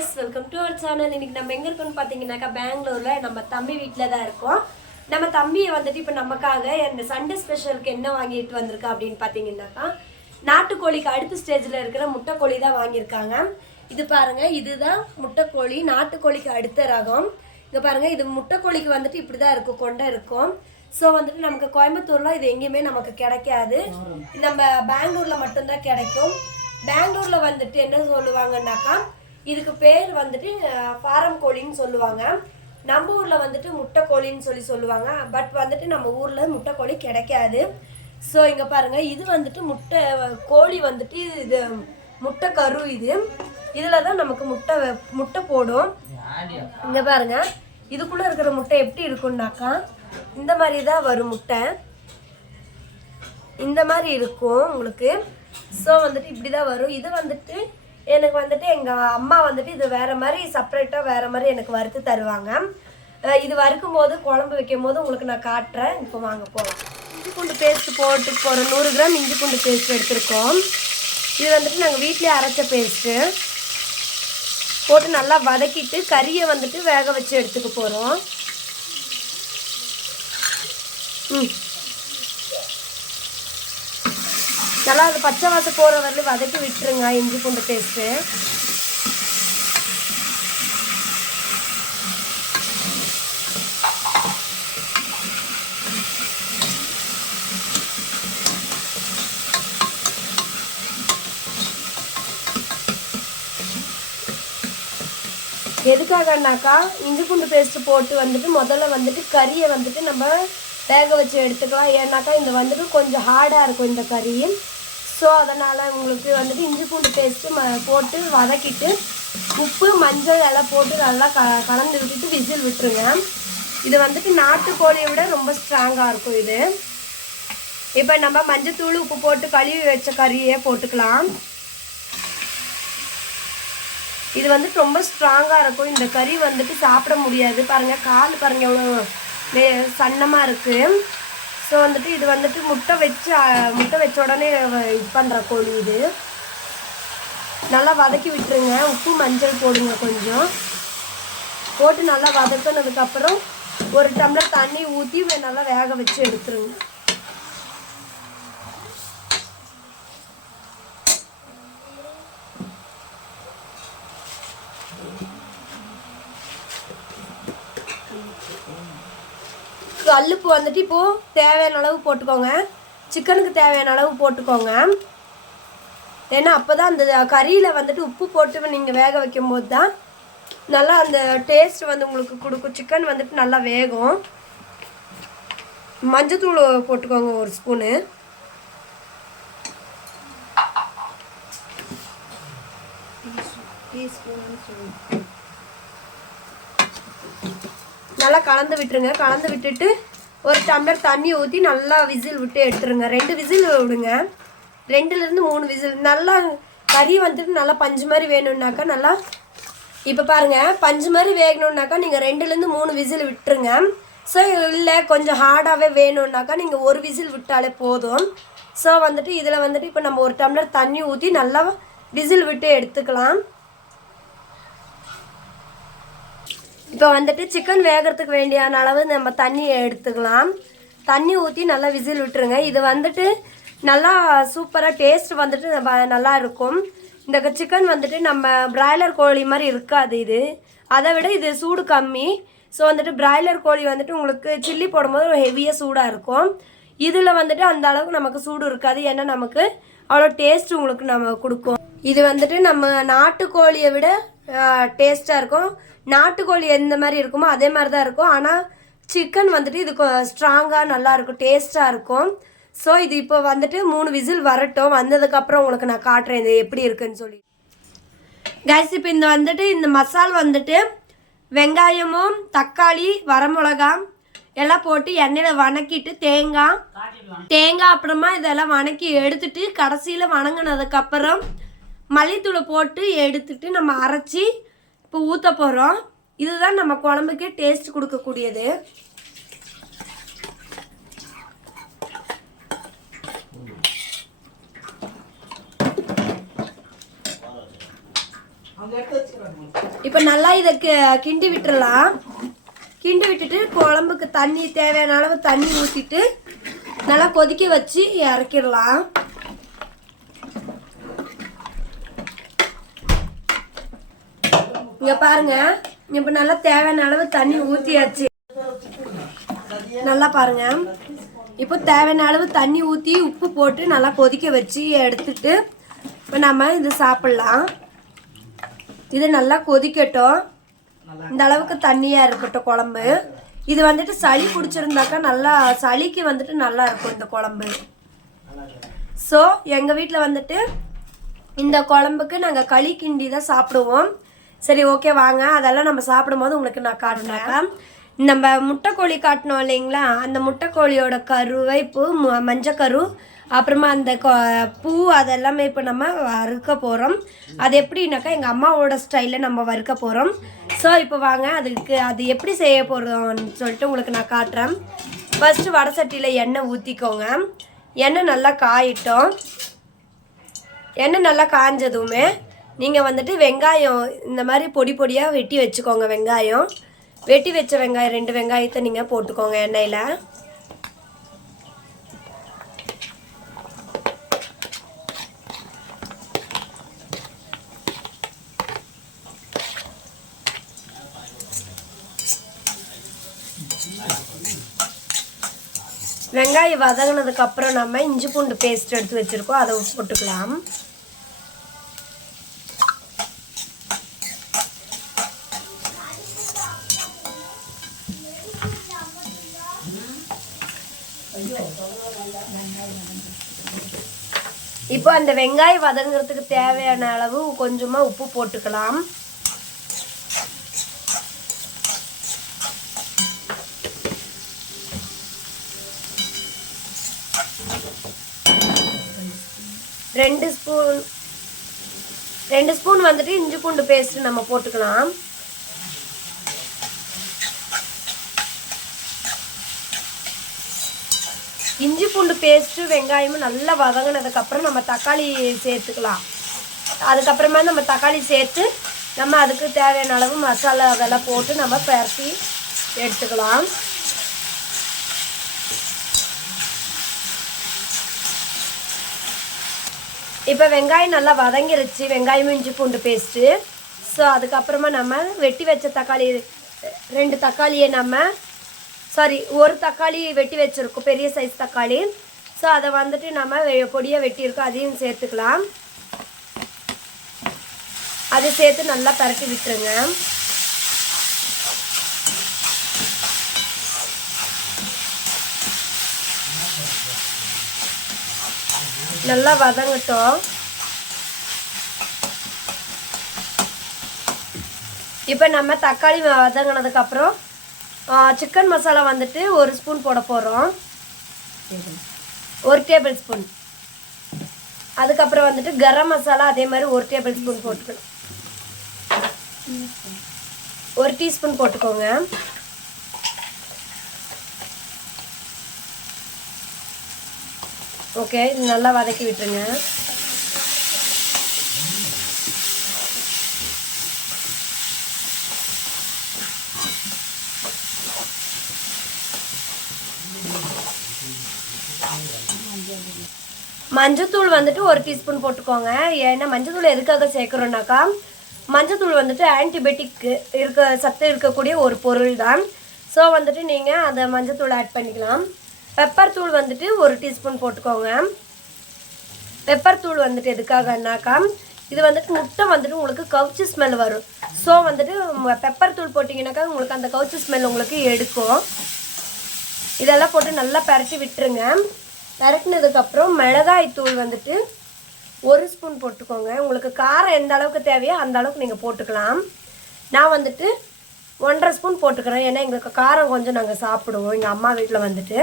Guys welcome to our channel இன்னைக்கு நம்ம எங்க இருக்கோம்னு பாத்தீங்கன்னாக்கா பெங்களூர்ல நம்ம தம்பி வீட்டில் தான் இருக்கோம். நம்ம தம்பியை வந்துட்டு இப்போ நமக்காக இந்த சண்டே ஸ்பெஷலுக்கு என்ன வாங்கிட்டு வந்திருக்கா அப்படின்னு பாத்தீங்கன்னாக்கா நாட்டுக்கோழிக்கு அடுத்த ஸ்டேஜ்ல இருக்கிற முட்டைக்கோழி தான் வாங்கியிருக்காங்க. இது பாருங்க இதுதான் முட்டைக்கோழி நாட்டுக்கோழிக்கு அடுத்த ரகம். இங்க பாருங்க இது முட்டைக்கோழிக்கு வந்துட்டு இப்படிதான் இருக்கும் கொண்டை இருக்கும். ஸோ வந்துட்டு நமக்கு கோயம்புத்தூரில் இது எங்கேயுமே நமக்கு கிடைக்காது. நம்ம பெங்களூர்ல மட்டும்தான் கிடைக்கும். பெங்களூர்ல வந்துட்டு என்ன சொல்லுவாங்கன்னாக்கா இதுக்கு பேர் வந்துட்டு ஃபாரம் கோழின்னு சொல்லுவாங்க. நம்ம ஊரில் வந்துட்டு முட்டை கோழின்னு சொல்லி சொல்லுவாங்க. பட் வந்துட்டு நம்ம ஊரில் முட்டை கோழி கிடைக்காது. ஸோ இங்கே பாருங்கள் இது வந்துட்டு முட்டை கோழி வந்துட்டு இது முட்டை கரு இது. இதில் தான் நமக்கு முட்டை முட்டை போடும். இங்கே பாருங்க இதுக்குள்ளே இருக்கிற முட்டை எப்படி இருக்கும்னாக்கா இந்த மாதிரி தான் வரும் முட்டை. இந்த மாதிரி இருக்கும் உங்களுக்கு. ஸோ வந்துட்டு இப்படி தான் வரும். இது வந்துட்டு எனக்கு வந்துட்டு எங்கள் அம்மா வந்துட்டு இது வேறு மாதிரி செப்பரேட்டாக வேறு மாதிரி எனக்கு வறுத்து தருவாங்க. இது வறுக்கும் போது குழம்பு வைக்கும் போது உங்களுக்கு நான் காட்டுறேன். இப்போ வாங்க போகலாம் இஞ்சி பூண்டு பேஸ்ட்டு போட்டு போகிறோம் நூறு கிராம் இஞ்சி பூண்டு பேஸ்ட் எடுத்திருக்கோம். இது வந்துட்டு நாங்கள் வீட்டிலே அரைச்ச பேஸ்ட்டு போட்டு நல்லா வதக்கிட்டு கறியை வந்துட்டு வேக வச்சு எடுத்துக்க போகிறோம் ம். நல்லா அது பச்சை வாசம் போகிற வரலும் வதக்கி விட்டுருங்க இஞ்சி பூண்டு பேஸ்ட்டு எதுக்காகனாக்கா இஞ்சி பூண்டு பேஸ்ட்டு போட்டு வந்துட்டு முதல்ல வந்துட்டு கறியை வந்துட்டு நம்ம வேக வச்சு எடுத்துக்கலாம். ஏன்னாக்கா இந்த வந்துட்டு கொஞ்சம் ஹார்டாக இருக்கும் இந்த கறி ஸோ அதனால் உங்களுக்கு வந்துட்டு இஞ்சி பூண்டு பேஸ்ட்டு ம போட்டு வதக்கிட்டு உப்பு மஞ்சள் எல்லாம் போட்டு நல்லா க கலந்து விட்டுட்டு விசில் விட்டுருங்க. இது வந்துட்டு நாட்டுக்கோழியை விட ரொம்ப ஸ்ட்ராங்காக இருக்கும் இது. இப்போ நம்ம மஞ்சத்தூள் உப்பு போட்டு கழுவி வச்ச கறியே போட்டுக்கலாம். இது வந்துட்டு ரொம்ப ஸ்ட்ராங்காக இருக்கும். இந்த கறி வந்துட்டு சாப்பிட முடியாது. பாருங்க கால் பாருங்கள் எவ்வளோ சன்னமாக இருக்குது ஸோ வந்துட்டு இது வந்துட்டு முட்டை வச்சு முட்டை வச்ச உடனே இது பண்ணுற கோழி இது. நல்லா வதக்கி விட்டுருங்க. உப்பு மஞ்சள் போடுங்க கொஞ்சம். போட்டு நல்லா வதக்கினதுக்கப்புறம் ஒரு டம்ளர் தண்ணி ஊற்றி நல்லா வேக வச்சு எடுத்துருங்க. கல்லுப்பு வந்துட்டு இப்போது தேவையான அளவு போட்டுக்கோங்க. சிக்கனுக்கு தேவையான அளவு போட்டுக்கோங்க. ஏன்னா அப்போ தான் அந்த கறியில் வந்துட்டு உப்பு போட்டு நீங்கள் வேக வைக்கும்போது தான் நல்லா அந்த டேஸ்ட் வந்து உங்களுக்கு கொடுக்கும். சிக்கன் வந்துட்டு நல்லா வேகும். மஞ்சத்தூள் போட்டுக்கோங்க ஒரு ஸ்பூனு நல்லா கலந்து விட்டுருங்க. கலந்து விட்டுட்டு ஒரு டம்ளர் தண்ணி ஊற்றி நல்லா விசில் விட்டு எடுத்துருங்க. ரெண்டு விசில் விடுங்க. ரெண்டுலேருந்து மூணு விசில். நல்லா கறி வந்துட்டு நல்லா பஞ்சு மாதிரி வேணும்னாக்கா நல்லா இப்போ பாருங்கள் பஞ்சு மாதிரி வேகணுன்னாக்கா நீங்கள் ரெண்டுலேருந்து மூணு விசில் விட்டுருங்க. ஸோ இல்லை கொஞ்சம் ஹார்டாகவே வேணும்னாக்கா நீங்கள் ஒரு விசில் விட்டாலே போதும். ஸோ வந்துட்டு இதில் வந்துட்டு இப்போ நம்ம ஒரு டம்ளர் தண்ணி ஊற்றி நல்லா விசில் விட்டு எடுத்துக்கலாம். இப்போ வந்துட்டு சிக்கன் வேகிறதுக்கு வேண்டியான அளவு நம்ம தண்ணியை எடுத்துக்கலாம். தண்ணி ஊற்றி நல்லா விசில் விட்டுருங்க. இது வந்துட்டு நல்லா சூப்பராக டேஸ்ட் வந்துட்டு நம்ம- நல்லா இருக்கும். இந்த சிக்கன் வந்துட்டு நம்ம பிராய்லர் கோழி மாதிரி இருக்காது இது. அதை விட இது சூடு கம்மி. ஸோ வந்துட்டு பிராய்லர் கோழி வந்துட்டு உங்களுக்கு சில்லி போடும்போது ஹெவியாக சூடாக இருக்கும். இதில் வந்துட்டு அந்த அளவுக்கு நமக்கு சூடு இருக்காது. ஏன்னா நமக்கு அவ்வளோ டேஸ்ட் உங்களுக்கு நம்ம கொடுக்கும். இது வந்துட்டு நம்ம நாட்டுக்கோழியை விட டேஸ்ட்டாக இருக்கும். நாட்டுக்கோழி எந்த மாதிரி இருக்குமோ அதே மாதிரி தான் இருக்கும். ஆனால் சிக்கன் வந்துட்டு இது ஸ்ட்ராங்காக நல்லாயிருக்கும் டேஸ்ட்டாக இருக்கும் ஸோ இது இப்போ வந்துட்டு மூணு விசில் வரட்டும். வந்ததுக்கப்புறம் உங்களுக்கு நான் காட்டுறேன் இது எப்படி இருக்குன்னு சொல்லி. கைஸ் இப்போ இந்த வந்துட்டு இந்த மசால் வந்துட்டு வெங்காயமும் தக்காளி வரமிளகா எல்லாம் போட்டு எண்ணெயில் வணக்கிட்டு தேங்காய் தேங்காய் அப்புறமா இதெல்லாம் வணக்கி எடுத்துட்டு கடைசியில் வணங்கினதுக்கப்புறம் மல்லித்தூளை போட்டு எடுத்துட்டு நம்ம அரைச்சி இப்போ ஊற்ற போகிறோம் இதுதான் நம்ம குழம்புக்கு டேஸ்ட் கொடுக்கக்கூடியது. இப்போ நல்லா இதை கி- கிண்டி விட்டுறலாம். கிண்டி விட்டுட்டு குழம்புக்கு தண்ணி தேவையான அளவு தண்ணி ஊற்றிட்டு நல்லா கொதிக்க வச்சு இறக்கிடலாம். இங்க பாருங்க. இப்போ நல்லா தேவையான அளவு தண்ணி ஊற்றியாச்சு நல்லா பாருங்க. இப்போ தேவையான அளவு தண்ணி ஊற்றி உப்பு போட்டு நல்லா கொதிக்க வச்சு எடுத்துட்டு இப்போ நம்ம இது சாப்பிட்லாம். இது நல்லா கொதிக்கட்டும். இந்த அளவுக்கு தண்ணியாக இருக்கட்டும் குழம்பு. இது வந்துட்டு சளி பிடிச்சிருந்தாக்கா நல்லா சளிக்கு வந்துட்டு நல்லா இருக்கும் இந்த குழம்பு. ஸோ எங்கள் வீட்டில் வந்துட்டு இந்த குழம்புக்கு நாங்கள் களி கிண்டி தான் சாப்பிடுவோம். சரி ஓகே வாங்க. அதெல்லாம் நம்ம சாப்பிடும்போது உங்களுக்கு நான் காட்டுறேன் நம்ம முட்டைக்கோழி காட்டினோம் இல்லைங்களா? அந்த முட்டைக்கோழியோட கருவைப்பு ம- மஞ்சக்கரு அப்புறமா அந்த கொ- பூ அதெல்லாமே இப்போ நம்ம வறுக்க போகிறோம் அது எப்படின்னாக்கா எங்கள் அம்மாவோட ஸ்டைலில் நம்ம வறுக்க போகிறோம் ஸோ இப்போ வாங்க. அதுக்கு அது எப்படி செய்ய போகிறோம்னு சொல்லிட்டு உங்களுக்கு நான் காட்டுறேன். ஃபஸ்ட்டு வடை சட்டியில் எண்ணெய் ஊற்றிக்கோங்க எண்ணெய் நல்லா காயிட்டோம். எண்ணெய் நல்லா காஞ்சதுமே நீங்கள் வந்துட்டு வெங்காயம் இந்த மாதிரி பொடி பொடியாக வெட்டி வச்சுக்கோங்க வெங்காயம். வெட்டி வச்ச வெங்காயம் ரெண்டு வெங்காயத்தை நீங்கள் போட்டுக்கோங்க எண்ணெயில். வெங்காயம் வதங்கினதுக்கப்புறம் நம்ம இஞ்சி பூண்டு பேஸ்ட் எடுத்து வச்சிருக்கோம். அதை போட்டுக்கலாம் இப்போ அந்த வெங்காயம் வதங்குறதுக்கு தேவையான அளவு கொஞ்சமா உப்பு போட்டுக்கலாம். ரெண்டு ஸ்பூன் ரெண்டு ஸ்பூன் வந்துட்டு இஞ்சி பூண்டு பேஸ்ட் நம்ம போட்டுக்கலாம். இஞ்சி பூண்டு பேஸ்ட்டு வெங்காயமும் நல்லா வதங்கினதுக்கப்புறம் நம்ம தக்காளி சேர்த்துக்கலாம். அதுக்கப்புறமா நம்ம தக்காளி சேர்த்து நம்ம அதுக்கு தேவையான அளவு மசாலா அதெல்லாம் போட்டு நம்ம பரட்டி எடுத்துக்கலாம். இப்போ வெங்காயம் நல்லா வதங்கிருச்சு வெங்காயமும் இஞ்சி பூண்டு பேஸ்ட்டு ஸோ அதுக்கப்புறமா நம்ம வெட்டி வச்ச தக்காளி ரெண்டு தக்காளியை நம்ம சாரி ஒரு தக்காளி வெட்டி வச்சுருக்கோம் பெரிய சைஸ் தக்காளி. ஸோ அதை வந்துட்டு நம்ம வெ- வெட்டியிருக்கோம் அதையும் சேர்த்துக்கலாம். அதை சேர்த்து நல்லா பரட்டி விட்டுருங்க. நல்லா வதங்கட்டும். இப்போ நம்ம தக்காளி வதங்கினதுக்கப்புறம் சிக்கன் மசாலா வந்துட்டு ஒரு ஸ்பூன் போட போகிறோம் ஒரு டேபிள் ஸ்பூன் அதுக்கப்புறம் வந்துட்டு கரம் மசாலா அதே மாதிரி ஒரு டேபிள் ஸ்பூன் போட்டுக்கணும். ஒரு டீஸ்பூன் போட்டுக்கோங்க. ஓகே இது நல்லா வதக்கி விட்டுருங்க. மஞ்சத்தூள் வந்துட்டு ஒரு டீஸ்பூன் போட்டுக்கோங்க. ஏன்னா மஞ்சத்தூள் எதுக்காக சேர்க்குறோன்னாக்கா மஞ்சத்தூள் வந்துட்டு ஆன்டிபயோட்டிக் இருக்க சத்து இருக்கக்கூடிய ஒரு பொருள் தான் ஸோ வந்துட்டு நீங்கள் அதை மஞ்சத்தூள் ஆட் பண்ணிக்கலாம். பெப்பர் தூள் வந்துட்டு ஒரு டீஸ்பூன் போட்டுக்கோங்க. பெப்பர் தூள் வந்துட்டு எதுக்காகனாக்கா இது வந்துட்டு முட்டை வந்துட்டு உங்களுக்கு கவுச்சி ஸ்மெல் வரும். ஸோ வந்துட்டு பெப்பர் தூள் போட்டிங்கனாக்கா உங்களுக்கு அந்த கவுச்சி ஸ்மெல் உங்களுக்கு எடுக்கும். இதெல்லாம் போட்டு நல்லா பரட்டி விட்டுருங்க. பரட்டினதுக்கப்புறம் மிளகாய் தூள் வந்துட்டு ஒரு ஸ்பூன் போட்டுக்கோங்க. உங்களுக்கு காரம் எந்த அளவுக்கு தேவையோ அந்த அளவுக்கு நீங்கள் போட்டுக்கலாம். நான் வந்துட்டு ஒன்றரை ஸ்பூன் போட்டுக்கிறேன். ஏன்னா எங்களுக்கு காரம் கொஞ்சம் நாங்கள் சாப்பிடுவோம். எங்கள் அம்மா வீட்டில் வந்துட்டு.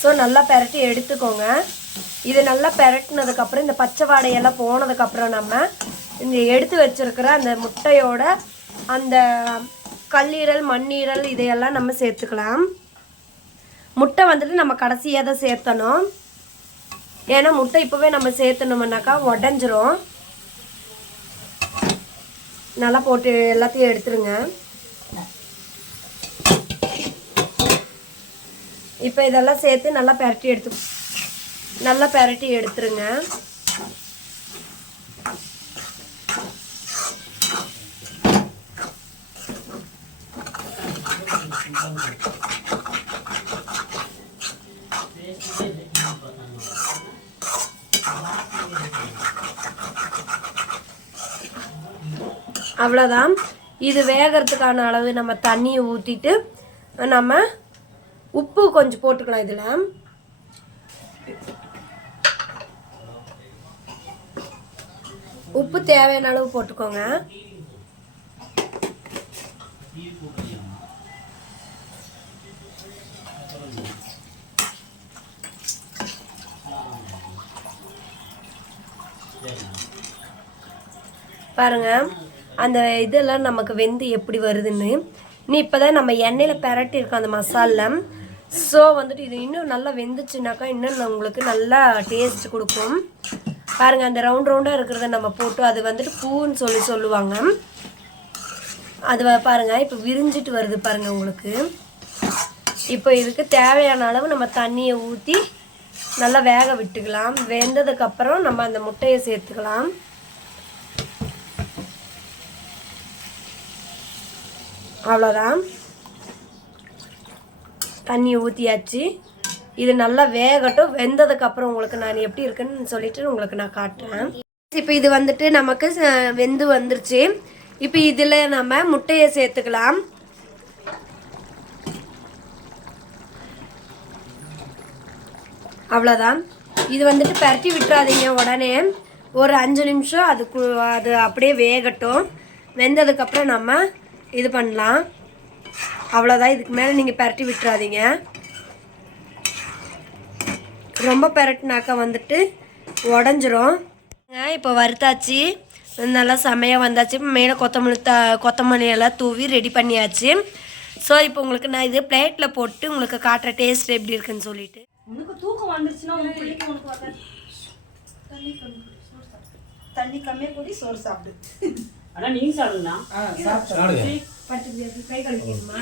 ஸோ நல்லா பெரட்டி எடுத்துக்கோங்க. இது நல்லா பெரட்டினதுக்கப்புறம் இந்த பச்சை வாடையெல்லாம் போனதுக்கப்புறம் நம்ம இந்த எடுத்து வச்சிருக்கிற அந்த முட்டையோட அந்த கல்லீரல் மண்ணீரல் இதையெல்லாம் நம்ம சேர்த்துக்கலாம். முட்டை வந்துட்டு நம்ம கடைசியாக தான் சேர்த்தணும். ஏன்னா முட்டை இப்போவே நம்ம சேர்த்தணும்னாக்கா உடஞ்சிரும். நல்லா போட்டு எல்லாத்தையும் எடுத்துருங்க. இப்போ இதெல்லாம் சேர்த்து நல்லா பெரட்டி எடுத்து நல்லா பெரட்டி எடுத்துருங்க. அவ்வளோதான் இது வேகிறதுக்கான அளவு நம்ம தண்ணியை ஊற்றிட்டு நம்ம உப்பு கொஞ்சம் போட்டுக்கலாம் இதில். உப்பு தேவையான அளவு போட்டுக்கோங்க. பாருங்க. அந்த இதெல்லாம் நமக்கு வெந்து எப்படி வருதுன்னு. நீ இப்போ தான் நம்ம எண்ணெயில் பிரட்டியிருக்கோம் அந்த மசாலா. ஸோ வந்துட்டு இது இன்னும் நல்லா வெந்துச்சுனாக்கா இன்னும் உங்களுக்கு நல்லா டேஸ்ட் கொடுக்கும். பாருங்கள் அந்த ரவுண்ட் ரவுண்டாக இருக்கிறத நம்ம போட்டு அது வந்துட்டு பூன்னு சொல்லி சொல்லுவாங்க. அது வ- இப்போ விரிஞ்சிட்டு வருது பாருங்கள் உங்களுக்கு. இப்போ இதுக்கு தேவையான அளவு நம்ம தண்ணியை ஊற்றி நல்லா வேக விட்டுக்கலாம். வெந்ததுக்கப்புறம் நம்ம அந்த முட்டையை சேர்த்துக்கலாம். அவ்வளோதான். தண்ணி ஊற்றியாச்சு இது நல்லா வேகட்டும். வெந்ததுக்கப்புறம் உங்களுக்கு நான் எப்படி இருக்குன்னு சொல்லிட்டு உங்களுக்கு நான் காட்டுறேன். இப்போ இது வந்துட்டு நமக்கு ச- வெந்து வந்துருச்சு. இப்போ இதில் நம்ம முட்டையை சேர்த்துக்கலாம். அவ்வளோதான். இது வந்துட்டு பரட்டி விட்டுறாதீங்க உடனே. ஒரு அஞ்சு நிமிஷம் அதுக்கு அது அப்படியே வேகட்டும். வெந்ததுக்கப்புறம் நம்ம இது பண்ணலாம். அவ்வளோதான் இதுக்கு மேலே நீங்கள் பரட்டி விட்டுறாதீங்க. ரொம்ப பரட்டினாக்கா வந்துட்டு உடஞ்சிரும். இப்போ வறுத்தாச்சு. நல்லா செமையாக வந்தாச்சு. மேலே கொத்தமல்லி த கொத்தமல்லி எல்லாம் தூவி ரெடி பண்ணியாச்சு. ஸோ இப்போ உங்களுக்கு நான் இது பிளேட்டில் போட்டு உங்களுக்கு காட்டுற டேஸ்ட் எப்படி இருக்குன்னு சொல்லிட்டு. உனக்கு தூக்கம் வந்துருச்சுன்னா உனக்கு தண்ணி கம்மியாக கூடி சோறு சாப்பிடு. அண்ணா நீங்க சாப்பிடுங்கண்ணா. கை கழுவிக்கணுமா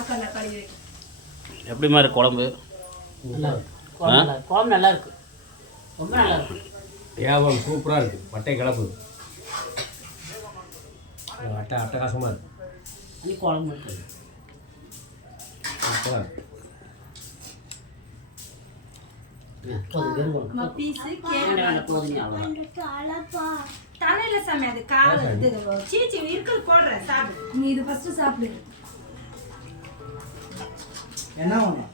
அக்கா நான் கழுவி வைக்கிறேன். எப்படி மாதிரி குழம்பு? நல்லா இருக்கு. குழம்பு நல்லா இருக்கு. குழம்பு நல்லா இருக்கு. ரொம்ப நல்லா இருக்கு. வியாபாரம் சூப்பராக இருக்குது மட்டை கிளப்பு அட்டை அட்டகாசமாக இருக்கு. அன்னி குழம்பு இருக்குது சூப்பராக இருக்கு. போதும் வெறும் பீஸு வேண்டாம் வேண்டாம் போதுங்க தலையில சாமி அது கால் இது சீச்சி இருக்குது போடுறேன் சாப்பிடு. நீ இது ஃபஸ்ட்டு சாப்பிடு. என்ன சாமி.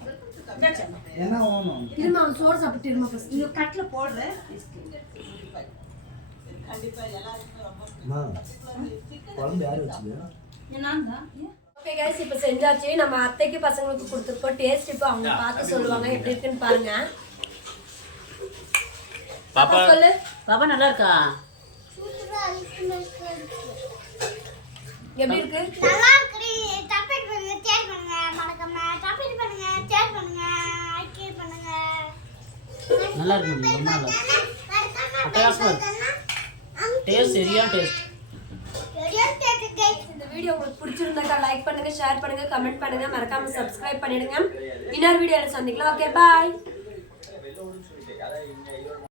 என்ன வேணும்? திரும்ப அவன் சோறு சாப்பிட்டு திரும்ப குழம்பு யார் வச்சுது? நான் தான். ஓகே கைஸ் இப்போ செஞ்சாச்சு. நம்ம அத்தைக்கு பசங்களுக்கு கொடுத்துருக்கோம் டேஸ்ட் இப்போ அவங்க பார்த்து சொல்லுவாங்க எப்படி இருக்குன்னு பாருங்க. பாப்பா. சொல்லு. பாப்பா நல்லா இருக்கா? எப்படி இருக்கு? நல்லா இருக்கு. சப்ஸ்கிரைப் பண்ணுங்க ஷேர் பண்ணுங்க மறக்காம. சப்ஸ்கிரைப் பண்ணுங்க ஷேர் பண்ணுங்க லைக் பண்ணுங்க. நல்லா இருக்கு ரொம்ப நல்லா இருக்கு. அட்டகாசமா இருக்கு. டேஸ்ட் சரியான டேஸ்ட் இந்த வீடியோ உங்களுக்கு பிடிச்சிருந்தாக்கா லைக் பண்ணுங்க ஷேர் பண்ணுங்க கமெண்ட் பண்ணுங்க. மறக்காம சப்ஸ்கிரைப் பண்ணிடுங்க. இன்னொரு வீடியோல சந்திக்கலாம். Okay bye